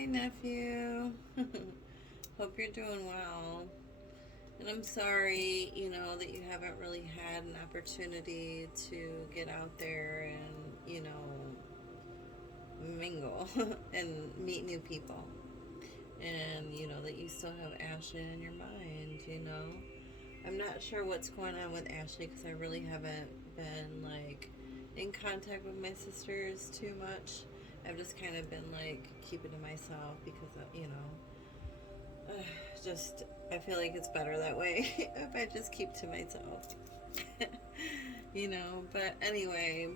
Hi, nephew. Hope you're doing well. And I'm sorry, that you haven't really had an opportunity to get out there and, mingle and meet new people. And, that you still have Ashley in your mind. I'm not sure what's going on with Ashley because I really haven't been, like, in contact with my sisters too much. I've just kind of been, like, keeping to myself because, just I feel like it's better that way if I just keep to myself. But anyway,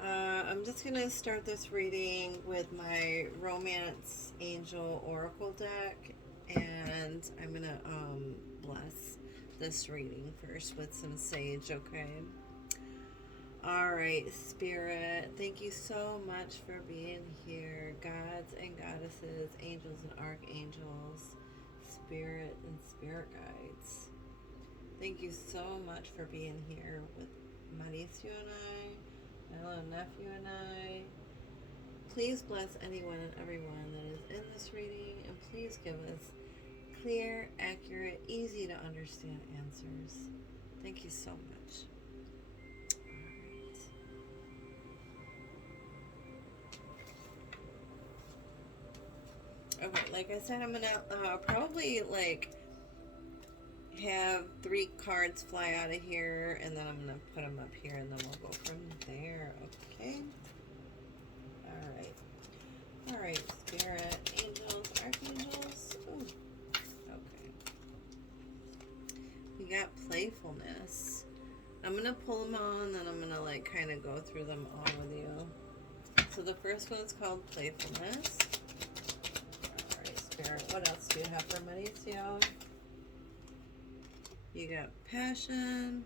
I'm just gonna start this reading with my Romance Angel Oracle deck, and I'm gonna bless this reading first with some sage. Okay. All right, Spirit, thank you so much for being here. Gods and goddesses, angels and archangels, Spirit and spirit guides. Thank you so much for being here with Mauricio and I, my little nephew and I. Please bless anyone and everyone that is in this reading, and please give us clear, accurate, easy to understand answers. Thank you so much. Okay, like I said, I'm gonna probably like have 3 cards fly out of here, and then I'm gonna put them up here, and then we'll go from there. Okay. All right, Spirit, angels, archangels. Ooh. Okay. We got playfulness. I'm gonna pull them all, and then I'm gonna like kind of go through them all with you. So the first one's called playfulness. All right, Spirit. What else do you have for Mauricio? You got passion.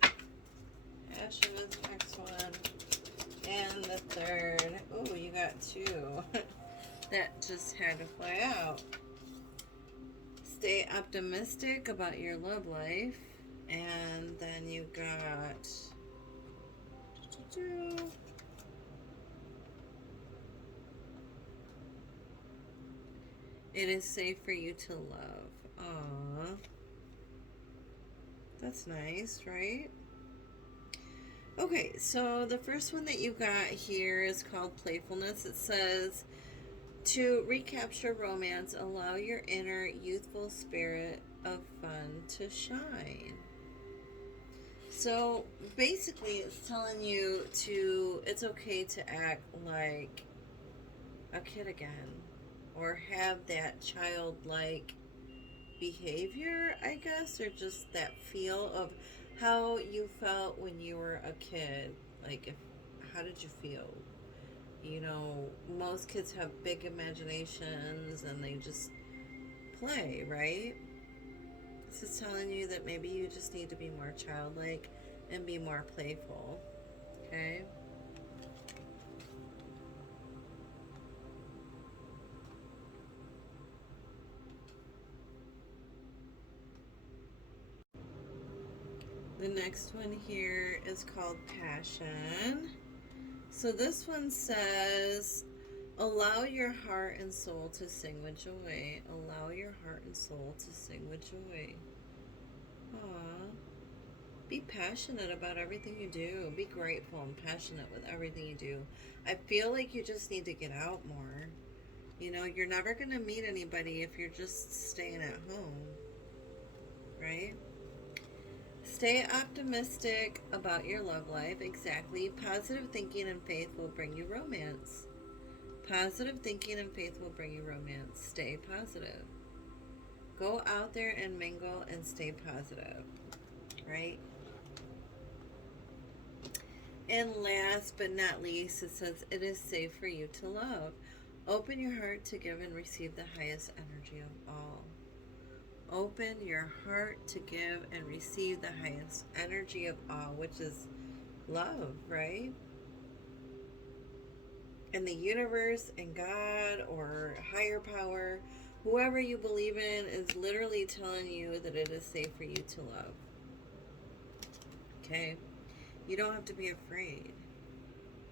Passion is the next one. And the third. Oh, you got 2. That just had to fly out. Stay optimistic about your love life. And then you got... It is safe for you to love. Aww. That's nice, right? Okay, so the first one that you got here is called playfulness. It says, to recapture romance, allow your inner youthful spirit of fun to shine. So basically it's telling you it's okay to act like a kid again, or have that childlike behavior, I guess, or just that feel of how you felt when you were a kid. Like, how did you feel? Most kids have big imaginations and they just play, right? This is telling you that maybe you just need to be more childlike and be more playful. Okay? The next one here is called passion. So this one says, allow your heart and soul to sing with joy. Allow your heart and soul to sing with joy. Aww. Be passionate about everything you do. Be grateful and passionate with everything you do. I feel like you just need to get out more. You're never going to meet anybody if you're just staying at home. Right? Stay optimistic about your love life. Exactly. Positive thinking and faith will bring you romance. Positive thinking and faith will bring you romance. Stay positive. Go out there and mingle and stay positive. Right? And last but not least, it says it is safe for you to love. Open your heart to give and receive the highest energy of all. Open your heart to give and receive the highest energy of all, which is love, right? And the universe and God or higher power, whoever you believe in, is literally telling you that it is safe for you to love. Okay? You don't have to be afraid.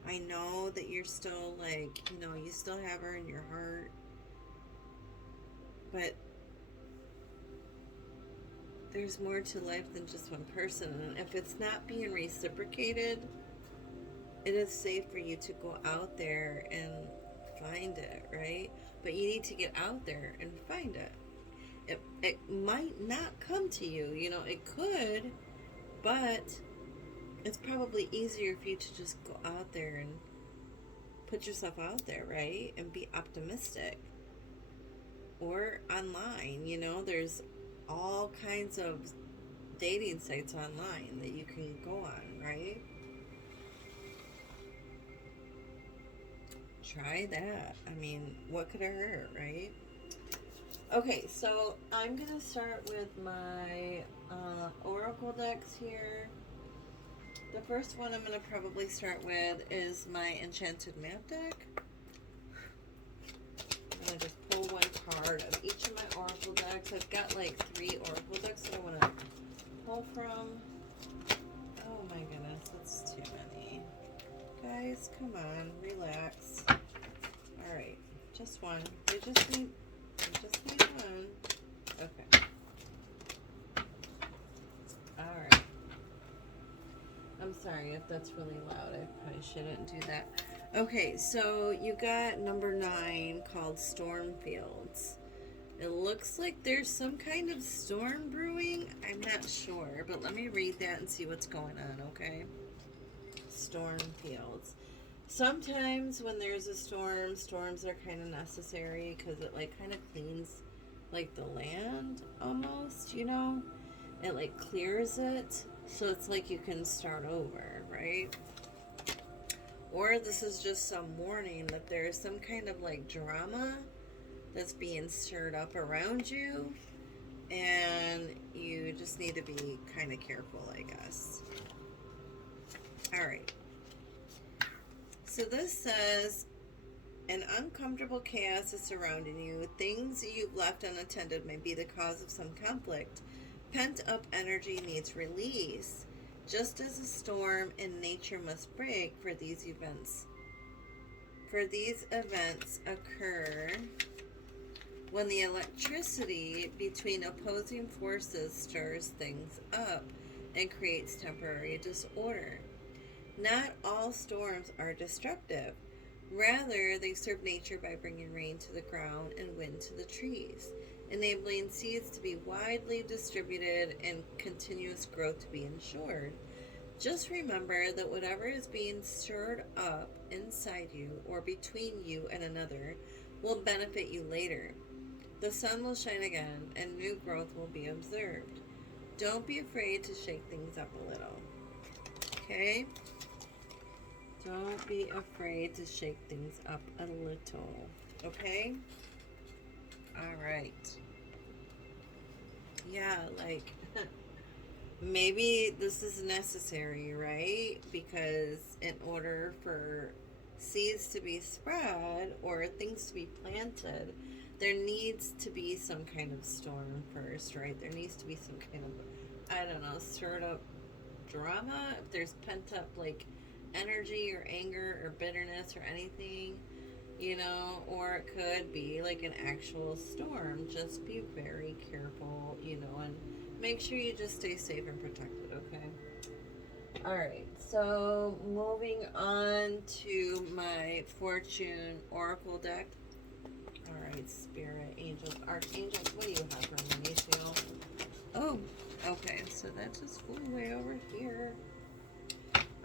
I know that you're still like, you still have her in your heart, but there's more to life than just one person. And if it's not being reciprocated, it is safe for you to go out there and find it, right? But you need to get out there and find it. It might not come to you, it could, but it's probably easier for you to just go out there and put yourself out there, right? And be optimistic. Or online, there's all kinds of dating sites online that you can go on, right? Try that. I mean, what could it hurt, right? Okay, so I'm going to start with my oracle decks here. The first one I'm going to probably start with is my Enchanted Map deck. I'm going to just pull one card of each of my oracle decks. I've got like 3 oracle decks that I want to pull from. Oh my goodness, that's too many. Guys, come on, relax. Alright, just one. I just need one. Okay. Alright. I'm sorry if that's really loud. I probably shouldn't do that. Okay, so you got number 9 called Stormfields. It looks like there's some kind of storm brewing. I'm not sure, but let me read that and see what's going on, okay? Stormfields. Sometimes when there's a storm, storms are kind of necessary because it like kind of cleans like the land almost, It like clears it, so it's like you can start over, right? Or this is just some warning that there's some kind of like drama that's being stirred up around you, and you just need to be kind of careful, I guess. Alright. So this says, an uncomfortable chaos is surrounding you. Things you've left unattended may be the cause of some conflict. Pent-up energy needs release. Just as a storm in nature must break for these events. For these events occur when the electricity between opposing forces stirs things up and creates temporary disorder. Not all storms are destructive. Rather, they serve nature by bringing rain to the ground and wind to the trees, enabling seeds to be widely distributed and continuous growth to be ensured. Just remember that whatever is being stirred up inside you or between you and another will benefit you later. The sun will shine again and new growth will be observed. Don't be afraid to shake things up a little. Okay? Don't be afraid to shake things up a little. Okay? Alright. Yeah, like, maybe this is necessary, right? Because in order for seeds to be spread or things to be planted, there needs to be some kind of storm first, right? There needs to be some kind of, I don't know, stirred up drama. If there's pent up, like, energy or anger or bitterness or anything, or it could be like an actual storm. Just be very careful, and make sure you just stay safe and protected, okay? Alright, so moving on to my Fortune Oracle deck. Alright, Spirit, Angels, Archangels, what do you have for Mauricio? Oh, okay, so that just flew way over here.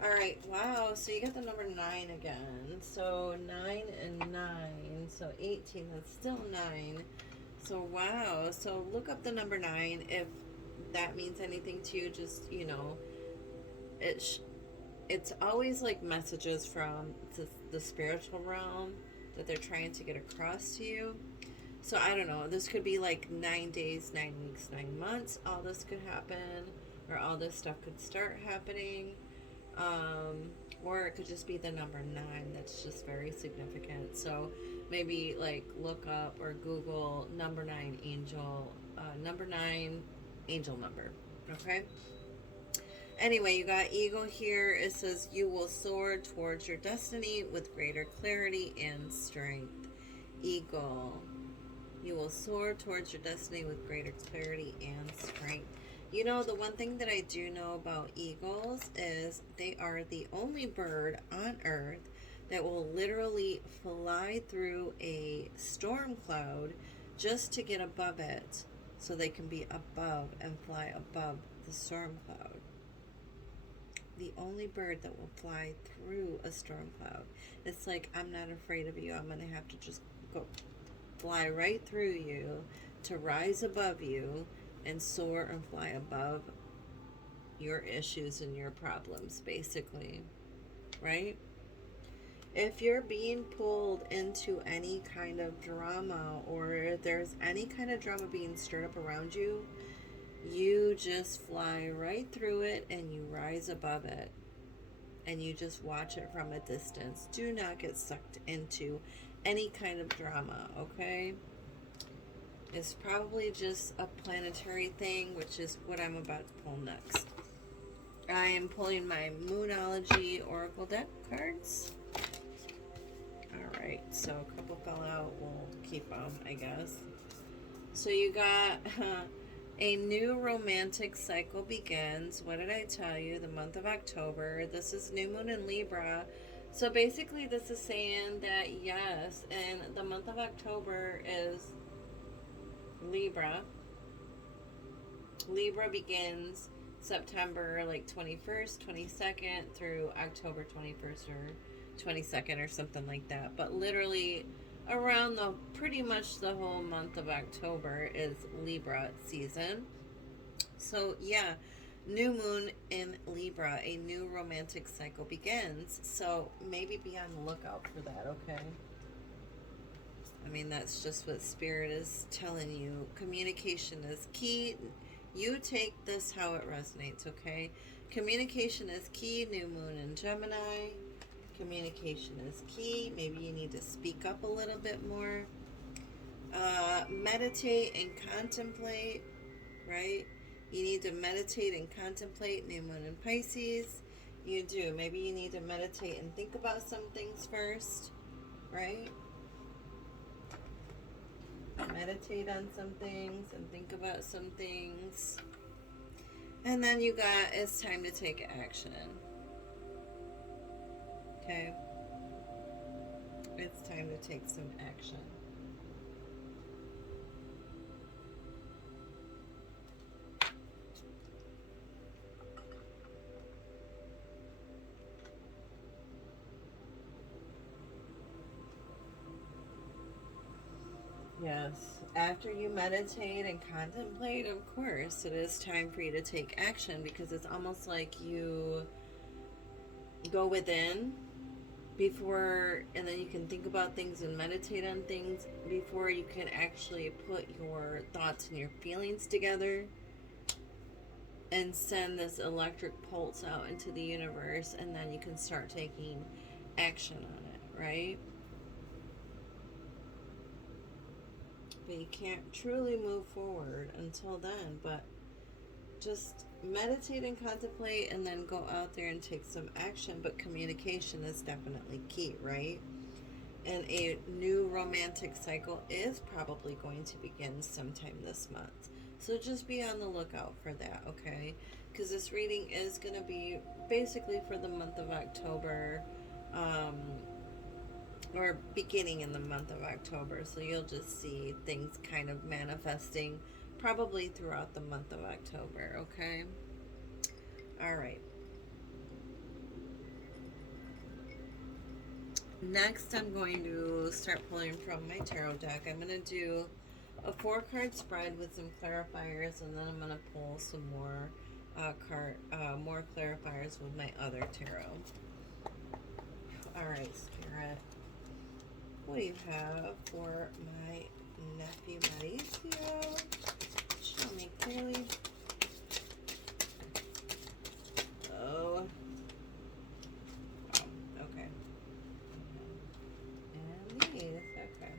Alright, wow, so you got the number 9 again. So 9 and 9, so 18, that's still 9. So wow, so look up the number 9 if that means anything to you. Just, it's always like messages from the spiritual realm that they're trying to get across to you. So I don't know, this could be like 9 days, 9 weeks, 9 months. All this could happen, or all this stuff could start happening. Or it could just be the number 9 that's just very significant. So maybe like look up or Google number 9 angel, number 9 angel number. Okay? Anyway, you got eagle here. It says you will soar towards your destiny with greater clarity and strength. Eagle. You will soar towards your destiny with greater clarity and strength. You know, the one thing that I do know about eagles is they are the only bird on earth that will literally fly through a storm cloud just to get above it so they can be above and fly above the storm cloud. The only bird that will fly through a storm cloud. It's like, I'm not afraid of you. I'm going to have to just go fly right through you to rise above you and soar and fly above your issues and your problems, basically. Right? If you're being pulled into any kind of drama, or there's any kind of drama being stirred up around you, you just fly right through it and you rise above it. And you just watch it from a distance. Do not get sucked into any kind of drama, okay? It's probably just a planetary thing, which is what I'm about to pull next. I am pulling my Moonology Oracle deck cards. Alright, so a couple fell out. We'll keep them, I guess. So you got a new romantic cycle begins. What did I tell you? The month of October. This is new moon in Libra. So basically this is saying that yes, and the month of October is Libra. Libra begins September like 21st, 22nd through October 21st or 22nd or something like that. But literally around the pretty much the whole month of October is Libra season. So yeah, new moon in Libra, a new romantic cycle begins. So maybe be on the lookout for that, okay? I mean, that's just what Spirit is telling you. Communication is key. You take this how it resonates, okay? Communication is key. New moon in Gemini. Communication is key. Maybe you need to speak up a little bit more. Meditate and contemplate, right? You need to meditate and contemplate. New moon in Pisces. You do. Maybe you need to meditate and think about some things first, right? Meditate on some things and think about some things. And then you got, it's time to take action. Okay? It's time to take some action. Yes, after you meditate and contemplate, of course, it is time for you to take action, because it's almost like you go within before, and then you can think about things and meditate on things before you can actually put your thoughts and your feelings together and send this electric pulse out into the universe, and then you can start taking action on it, right? But you can't truly move forward until then. But just meditate and contemplate and then go out there and take some action. But communication is definitely key, right? And a new romantic cycle is probably going to begin sometime this month. So just be on the lookout for that, okay? Because this reading is going to be basically for the month of October. Or beginning in the month of October. So you'll just see things kind of manifesting probably throughout the month of October, okay? All right. Next, I'm going to start pulling from my tarot deck. I'm going to do a 4-card spread with some clarifiers, and then I'm going to pull some more more clarifiers with my other tarot. All right, Spirit. What do you have for my nephew Mauricio? Show me clearly. Oh. Okay. And these, okay.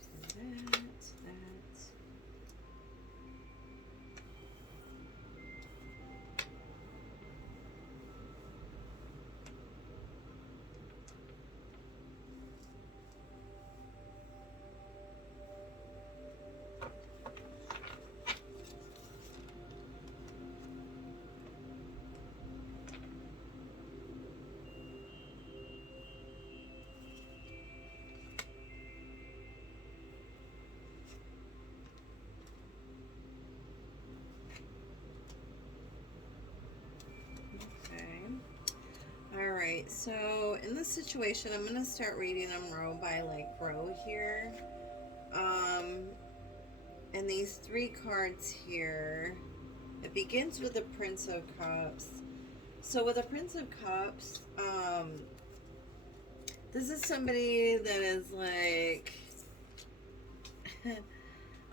So that. right, so in this situation, I'm going to start reading them row by like row here. Um, and these three cards here, it begins with the Prince of Cups. So with the Prince of Cups, this is somebody that is like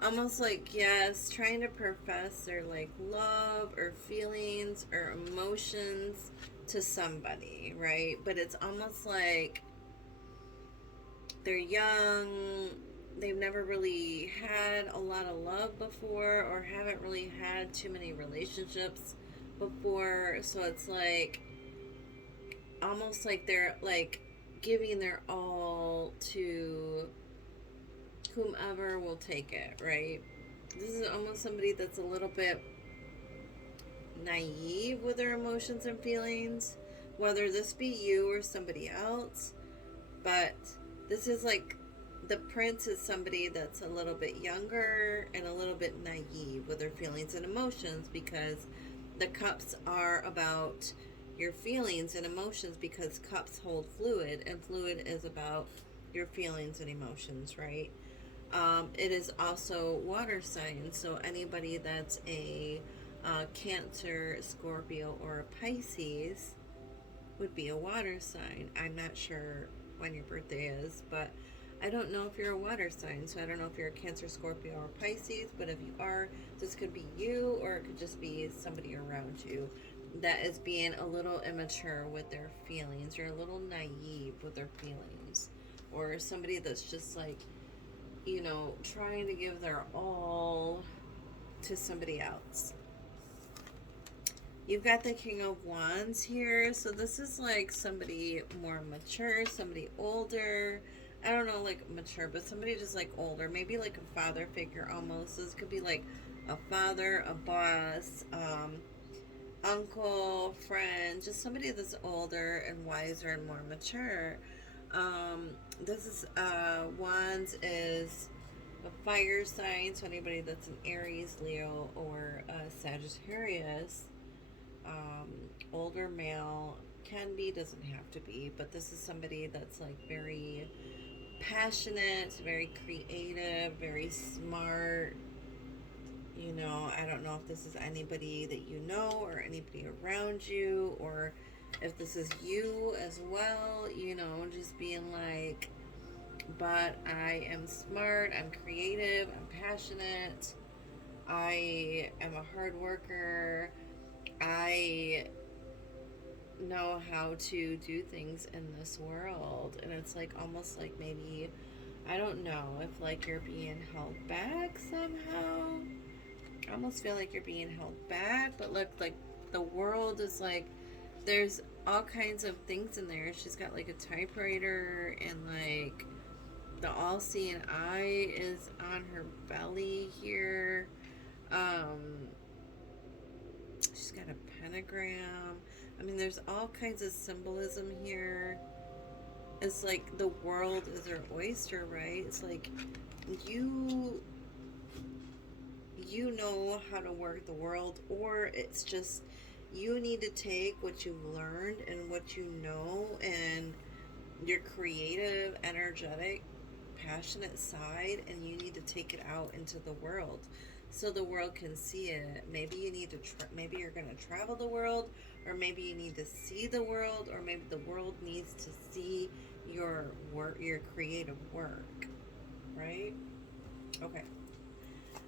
almost like, yes, trying to profess their like love or feelings or emotions to somebody, right? But it's almost like they're young, they've never really had a lot of love before or haven't really had too many relationships before. So it's like almost like they're like giving their all to whomever will take it, right? This is almost somebody that's a little bit naive with their emotions and feelings, whether this be you or somebody else. But this is like the prince is somebody that's a little bit younger and a little bit naive with their feelings and emotions, because the cups are about your feelings and emotions, because cups hold fluid and fluid is about your feelings and emotions, right? It is also water signs, so anybody that's a Cancer, Scorpio, or a Pisces would be a water sign. I'm not sure when your birthday is, but I don't know if you're a water sign, so I don't know if you're a Cancer, Scorpio, or Pisces, but if you are, this could be you, or it could just be somebody around you that is being a little immature with their feelings, or a little naive with their feelings, or somebody that's just like, you know, trying to give their all to somebody else. You've got the King of Wands here. So this is like somebody more mature, somebody older. I don't know, like mature, but somebody just like older. Maybe like a father figure almost. This could be like a father, a boss, uncle, friend, just somebody that's older and wiser and more mature. This is, Wands is a fire sign, so anybody that's an Aries, Leo, or Sagittarius. um, Older male, can be, doesn't have to be, but this is somebody that's like very passionate, very creative, very smart. You know, I don't know if this is anybody that you know or anybody around you, or if this is you as well, you know, just being like, but I am smart, I'm creative, I'm passionate, I am a hard worker, I know how to do things in this world. And it's like almost like maybe, I don't know if like you're being held back somehow. I almost feel like you're being held back, but look, like the world is like, there's all kinds of things in there. She's got like a typewriter, and like the all-seeing eye is on her belly here. um she's got a pentagram. I mean, there's all kinds of symbolism here. It's like the world is her oyster, right? It's like you you know how to work the world, or it's just you need to take what you've learned and what you know and your creative, energetic, passionate side, and you need to take it out into the world so the world can see it. Maybe you need to maybe you're going to travel the world, or maybe you need to see the world, or maybe the world needs to see your work, your creative work, right? Okay,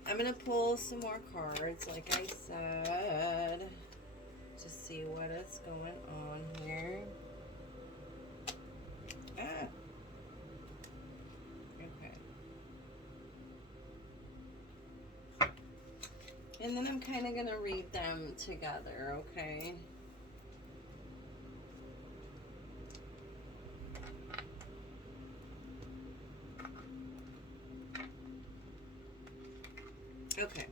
I'm going to pull some more cards like I said to see what is going on here. Ah, okay. And then I'm kind of going to read them together, okay? Okay.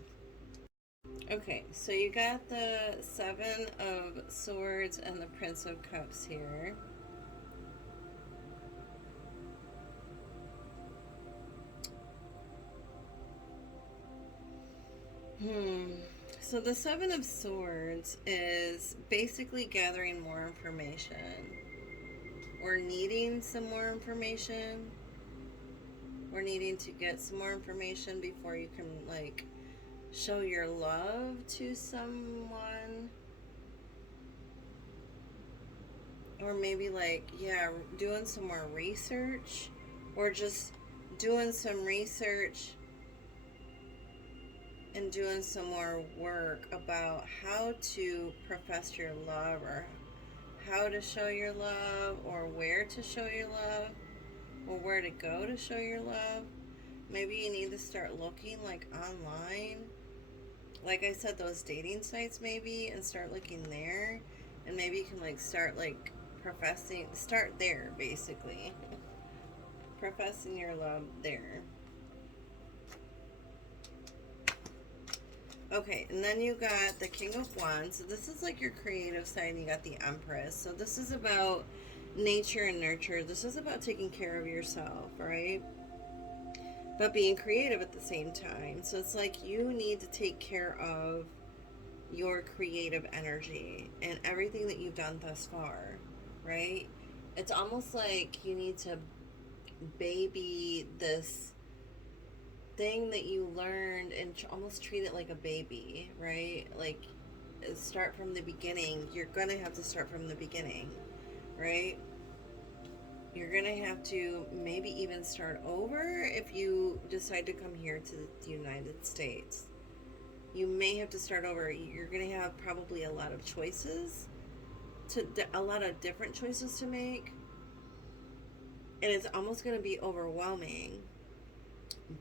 Okay, so you got the Seven of Swords and the Prince of Cups here. So the Seven of Swords is basically gathering more information. or needing some more information, or needing to get some more information before you can, like, show your love to someone. Or maybe, like, yeah, doing some more research, or just doing some research and doing some more work about how to profess your love, or how to show your love, or where to show your love, or where to go to show your love. Maybe you need to start looking, like, online. Like I said, those dating sites, maybe, and start looking there. And maybe you can, like, start, like, start there, basically. Professing your love there. Okay, and then you got the King of Wands. So this is like your creative side, and you got the Empress. So this is about nature and nurture. This is about taking care of yourself, right? But being creative at the same time. So it's like you need to take care of your creative energy and everything that you've done thus far, right? It's almost like you need to baby this thing that you learned and almost treat it like a baby, right? Like, start from the beginning. You're gonna have to start from the beginning, right? You're gonna have to maybe even start over if you decide to come here to the United States. You may have to start over. You're gonna have probably a lot of choices, a lot of different choices to make, and it's almost gonna be overwhelming.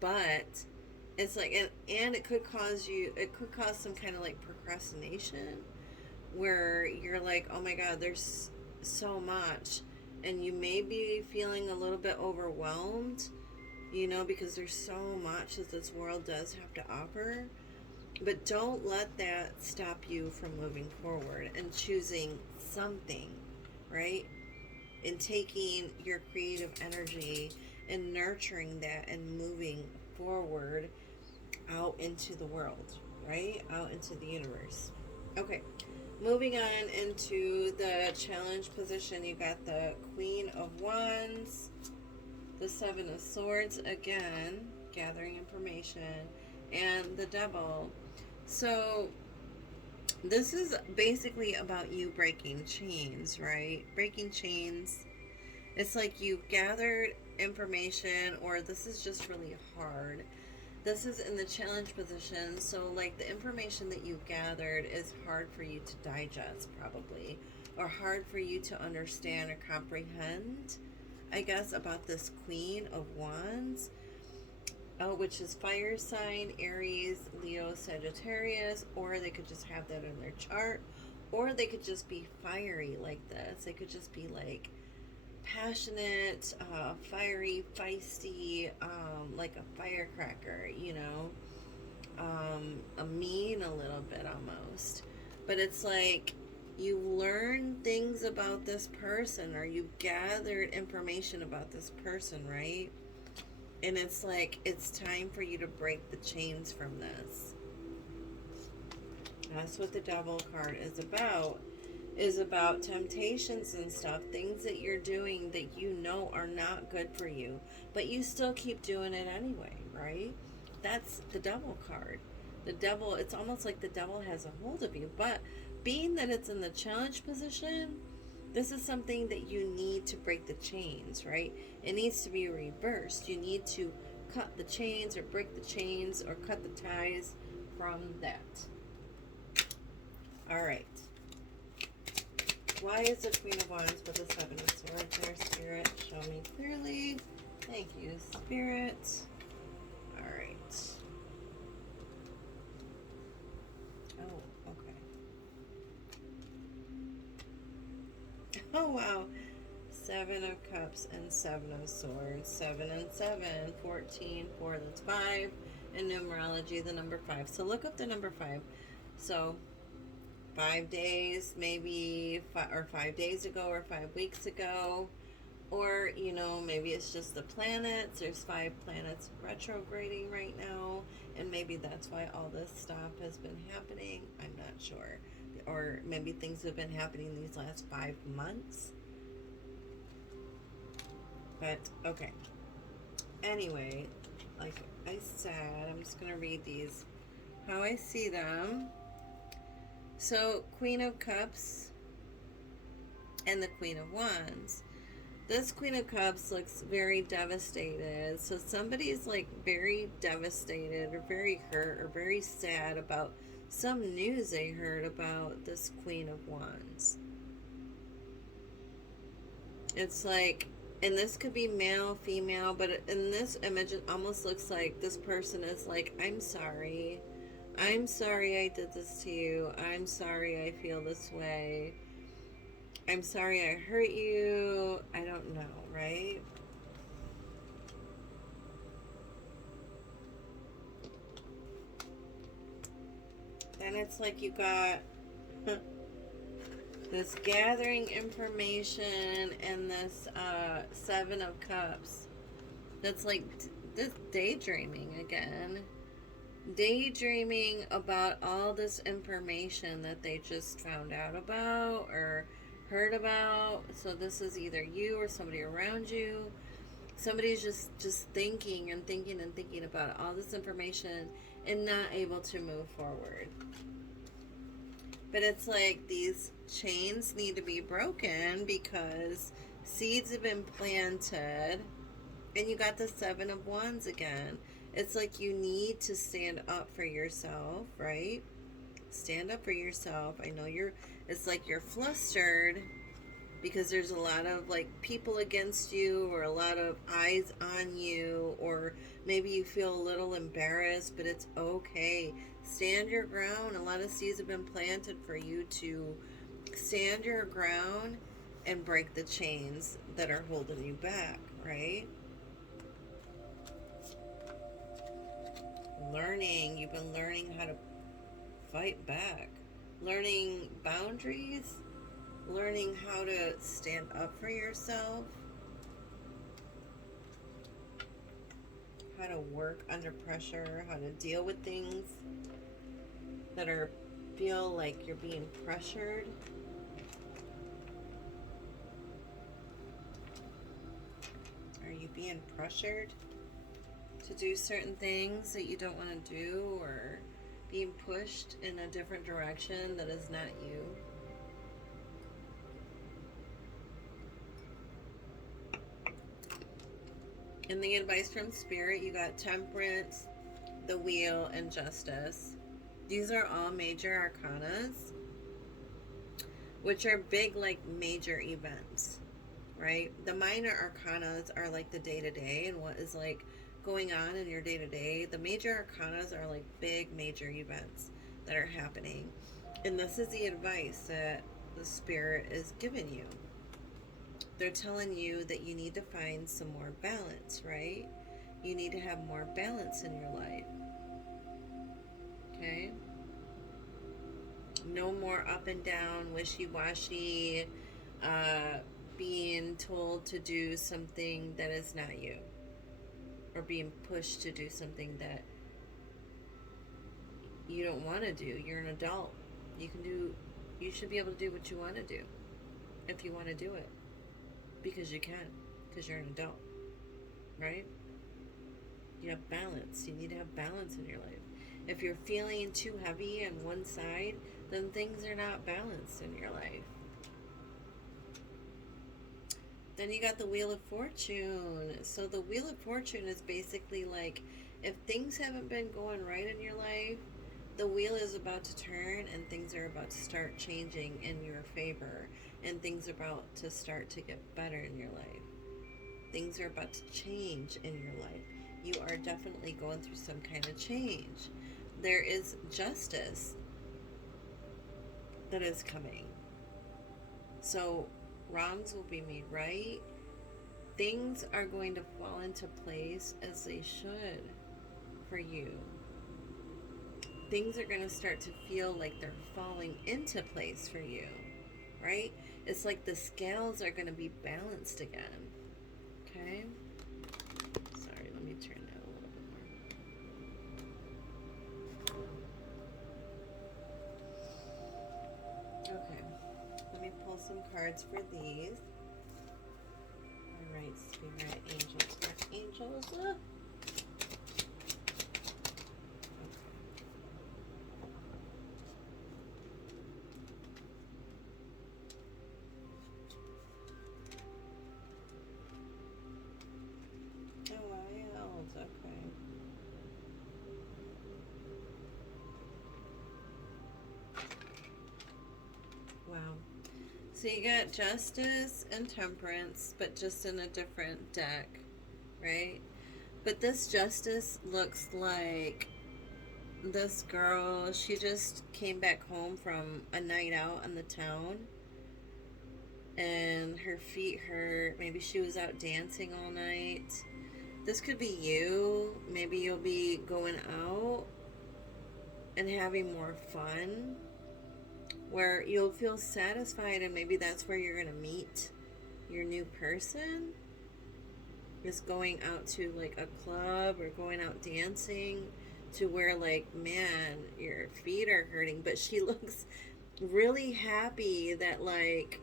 But it's like, and it could cause some kind of, like, procrastination, where you're like, oh my god, there's so much, and you may be feeling a little bit overwhelmed, because there's so much that this world does have to offer. But don't let that stop you from moving forward and choosing something, right? And taking your creative energy and nurturing that and moving forward out into the world, right? Out into the universe. Okay, moving on into the challenge position, you got the Queen of Wands, the Seven of Swords again, gathering information, and the Devil. So this is basically about you breaking chains, right? Breaking chains. It's like you've gathered information, or this is just really hard. This is in the challenge position, so, like, the information that you've gathered is hard for you to digest, probably, or hard for you to understand or comprehend, I guess, about this Queen of Wands, which is fire sign, Aries, Leo, Sagittarius, or they could just have that in their chart, or they could just be fiery like this. They could just be, like, passionate, fiery, feisty, like a firecracker, a mean a little bit almost. But it's like you learn things about this person, or you gathered information about this person, right? And it's like it's time for you to break the chains from this. That's what the Devil card is about temptations and stuff, things that you're doing that are not good for you, but you still keep doing it anyway, right? That's the Devil card. The Devil, it's almost like the Devil has a hold of you, but being that it's in the challenge position, this is something that you need to break the chains, right? It needs to be reversed. You need to cut the chains, or break the chains, or cut the ties from that. All right. Why is the Queen of Wands with the Seven of Swords there, Spirit? Show me clearly. Thank you, Spirit. All right. Oh, okay. Oh, wow. 7 of Cups and 7 of Swords. 7 and 7. 14. 4, that's 5. In numerology, the number 5. So look up the number 5. So 5 days, maybe, or 5 days ago, or 5 weeks ago, or maybe it's just the planets. There's 5 planets retrograding right now, and maybe that's why all this stuff has been happening. I'm not sure. Or maybe things have been happening these last 5 months. But, okay. Anyway, like I said, I'm just going to read these how I see them. So, Queen of Cups and the Queen of Wands. This Queen of Cups looks very devastated. So somebody's like very devastated or very hurt or very sad about some news they heard about this Queen of Wands. It's like, and this could be male, female, but in this image, it almost looks like this person is like, I'm sorry. I'm sorry I did this to you. I'm sorry I feel this way. I'm sorry I hurt you. I don't know, right? Then it's like you got this gathering information and this Seven of Cups. That's like this daydreaming again. Daydreaming about all this information that they just found out about or heard about. So this is either you or somebody around you. Somebody's just thinking and thinking and thinking about all this information and not able to move forward. But it's like these chains need to be broken because seeds have been planted. And you got the Seven of Wands again. It's like you need to stand up for yourself, right? Stand up for yourself. I know it's like you're flustered because there's a lot of like people against you or a lot of eyes on you, or maybe you feel a little embarrassed, but it's okay. Stand your ground. A lot of seeds have been planted for you to stand your ground and break the chains that are holding you back, right? You've been learning how to fight back, learning boundaries, learning how to stand up for yourself, how to work under pressure, how to deal with things that feel like you're being pressured. Are you being pressured to do certain things that you don't want to do, or being pushed in a different direction that is not you? In the advice from Spirit, you got Temperance, the Wheel, and Justice. These are all major arcanas, which are big, like major events, right? The minor arcanas are like the day-to-day and what is like going on in your day-to-day. The major arcanas are like big major events that are happening, and this is the advice that the Spirit is giving you. They're telling you that you need to find some more balance, right? You need to have more balance in your life. Okay? No more up and down, wishy-washy, being told to do something that is not you, or being pushed to do something that you don't want to do. You're an adult. You should be able to do what you want to do if you want to do it, because you can, because you're an adult, right? You have balance. You need to have balance in your life. If you're feeling too heavy on one side, then things are not balanced in your life. Then you got the Wheel of Fortune. So the Wheel of Fortune is basically like, if things haven't been going right in your life, the wheel is about to turn and things are about to start changing in your favor, and things are about to start to get better in your life. Things are about to change in your life. You are definitely going through some kind of change. There is justice that is coming. So wrongs will be made right. Things are going to fall into place as they should for you. Things are going to start to feel like they're falling into place for you, right? It's like the scales are going to be balanced again. Okay? Sorry, let me turn that a little bit more. Okay, let me pull some cards for these. All right, Spirit. So you got Justice and Temperance, but just in a different deck, right? But this Justice looks like this girl, she just came back home from a night out in the town and her feet hurt. Maybe she was out dancing all night. This could be you. Maybe you'll be going out and having more fun where you'll feel satisfied, and maybe that's where you're going to meet your new person, is going out to like a club or going out dancing to where, like, man, your feet are hurting, but she looks really happy that, like,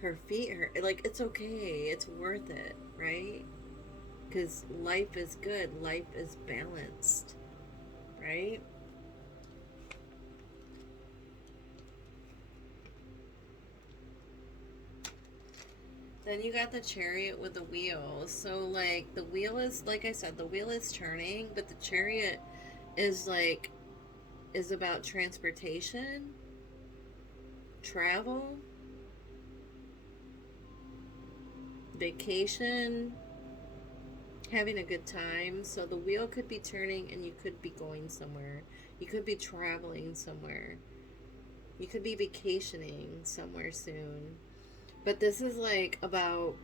her feet hurt. Like, it's okay, it's worth it, right? Because life is good, life is balanced, right? Then you got the Chariot with the wheel. So, like, the wheel is, like I said, the wheel is turning, but the Chariot is, like, is about transportation, travel, vacation, having a good time. So the wheel could be turning and you could be going somewhere. You could be traveling somewhere. You could be vacationing somewhere soon. But this is like about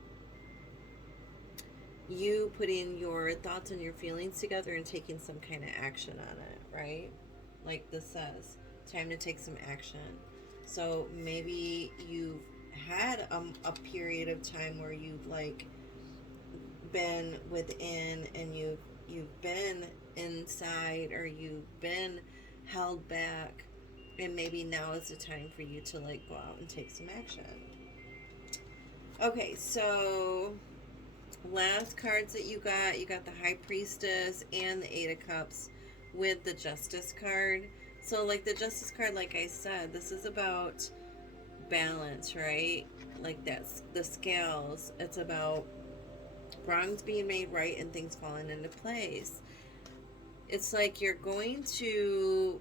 you putting your thoughts and your feelings together and taking some kind of action on it, right? Like this says, time to take some action. So maybe you've had a period of time where you've like been within and you've been inside, or you've been held back, and maybe now is the time for you to like go out and take some action. Okay, so last cards that you got the High Priestess and the Eight of Cups with the Justice card. So like the Justice card, like I said, this is about balance, right? Like that's the scales. It's about wrongs being made right and things falling into place. It's like you're going to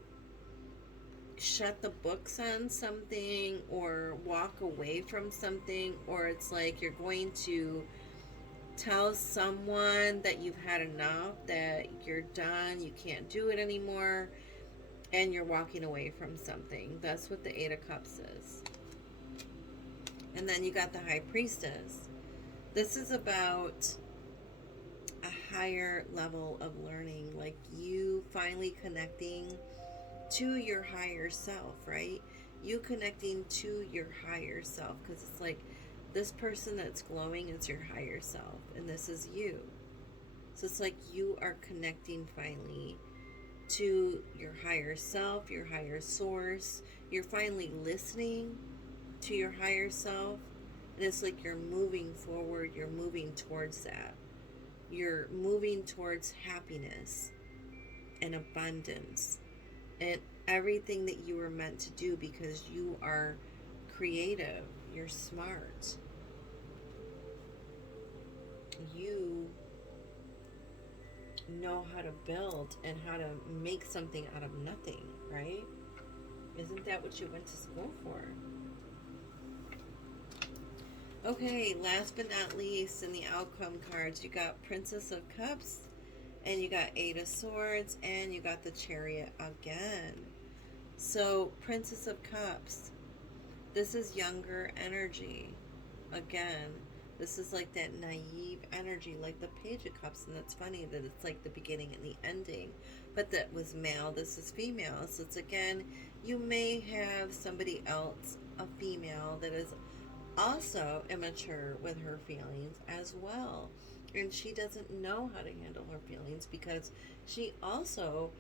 shut the books on something or walk away from something, or it's like you're going to tell someone that you've had enough, that you're done, you can't do it anymore, and you're walking away from something. That's what the Eight of Cups is. And then you got the High Priestess. This is about a higher level of learning, like you finally connecting to your higher self, right? You connecting to your higher self, because it's like this person that's glowing is your higher self, and this is you. So it's like you are connecting finally to your higher self, your higher source. You're finally listening to your higher self, and it's like you're moving forward, you're moving towards that. You're moving towards happiness and abundance and everything that you were meant to do, because you are creative, you're smart, you know how to build and how to make something out of nothing, right? Isn't that what you went to school for? Okay, last but not least, in the outcome cards, you got Princess of Cups, and you got Eight of Swords, and you got the Chariot again. So, Princess of Cups, this is younger energy. Again, this is like that naive energy, like the Page of Cups, and it's funny that it's like the beginning and the ending. But that was male, this is female. So it's again, you may have somebody else, a female, that is also immature with her feelings as well. And she doesn't know how to handle her feelings because she also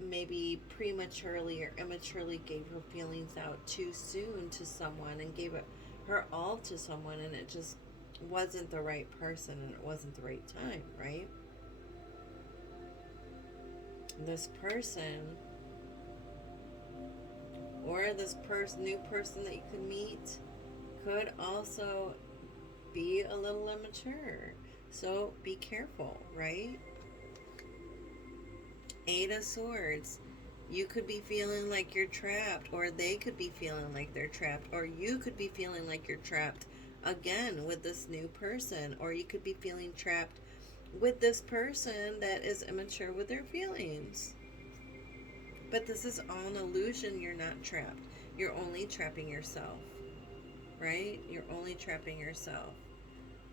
maybe prematurely or immaturely gave her feelings out too soon to someone and gave it her all to someone, and it just wasn't the right person and it wasn't the right time, right? This person or this new person that you could meet could also be a little immature. So be careful, right? Eight of Swords. You could be feeling like you're trapped, or they could be feeling like they're trapped, or you could be feeling like you're trapped again with this new person, or you could be feeling trapped with this person that is immature with their feelings. But this is all an illusion. You're not trapped. You're only trapping yourself, right? You're only trapping yourself.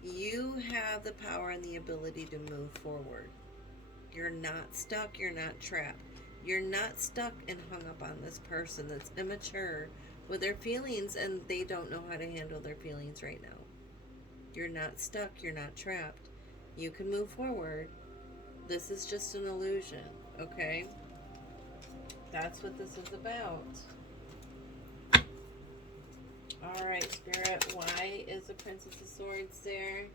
You have the power and the ability to move forward. You're not stuck. You're not trapped. You're not stuck and hung up on this person that's immature with their feelings and they don't know how to handle their feelings right now. You're not stuck. You're not trapped. You can move forward. This is just an illusion, okay? That's what this is about. All right, Spirit, why is the Princess of Swords there?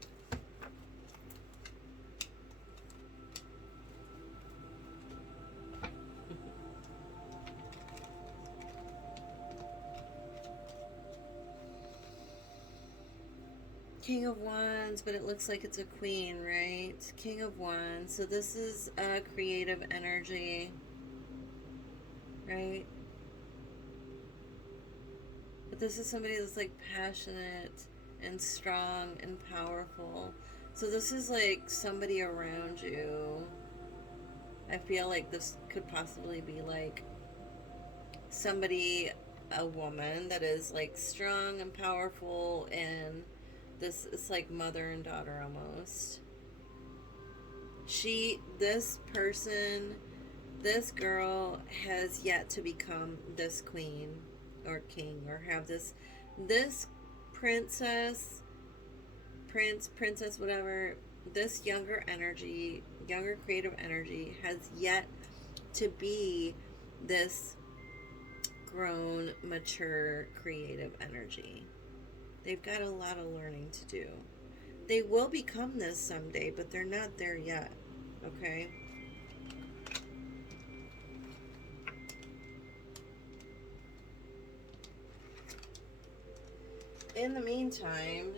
King of Wands, but it looks like it's a queen, right? King of Wands. So this is a creative energy, right? But this is somebody that's like passionate and strong and powerful. So this is like somebody around you. I feel like this could possibly be like somebody, a woman that is like strong and powerful, and this is like mother and daughter almost. This person, this girl has yet to become this queen or king or have this princess, princess, whatever, this younger energy, younger creative energy has yet to be this grown, mature, creative energy. They've got a lot of learning to do. They will become this someday, but they're not there yet. Okay? In the meantime,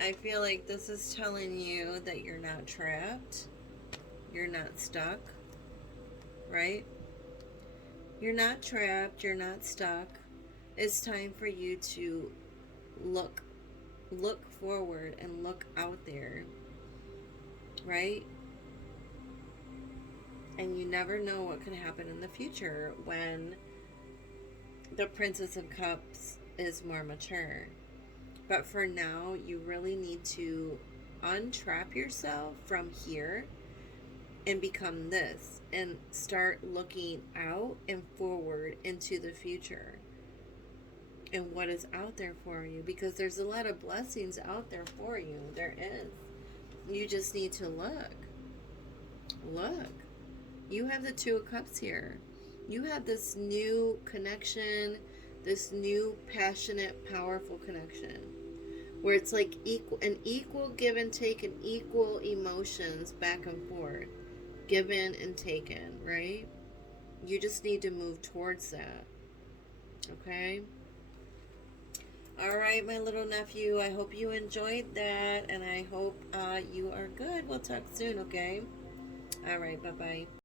I feel like this is telling you that you're not trapped. You're not stuck. Right? You're not trapped. You're not stuck. It's time for you to look forward and look out there, right? And you never know what can happen in the future when the Princess of Cups is more mature. But for now, you really need to untrap yourself from here and become this and start looking out and forward into the future and what is out there for you, because there's a lot of blessings out there for you. There is. You just need to look. You have the Two of Cups here. You have this new connection, this new passionate, powerful connection where it's like an equal give and take and equal emotions back and forth, given and taken, right? You just need to move towards that. Okay? All right, my little nephew, I hope you enjoyed that, and I hope you are good. We'll talk soon, okay? All right, bye-bye.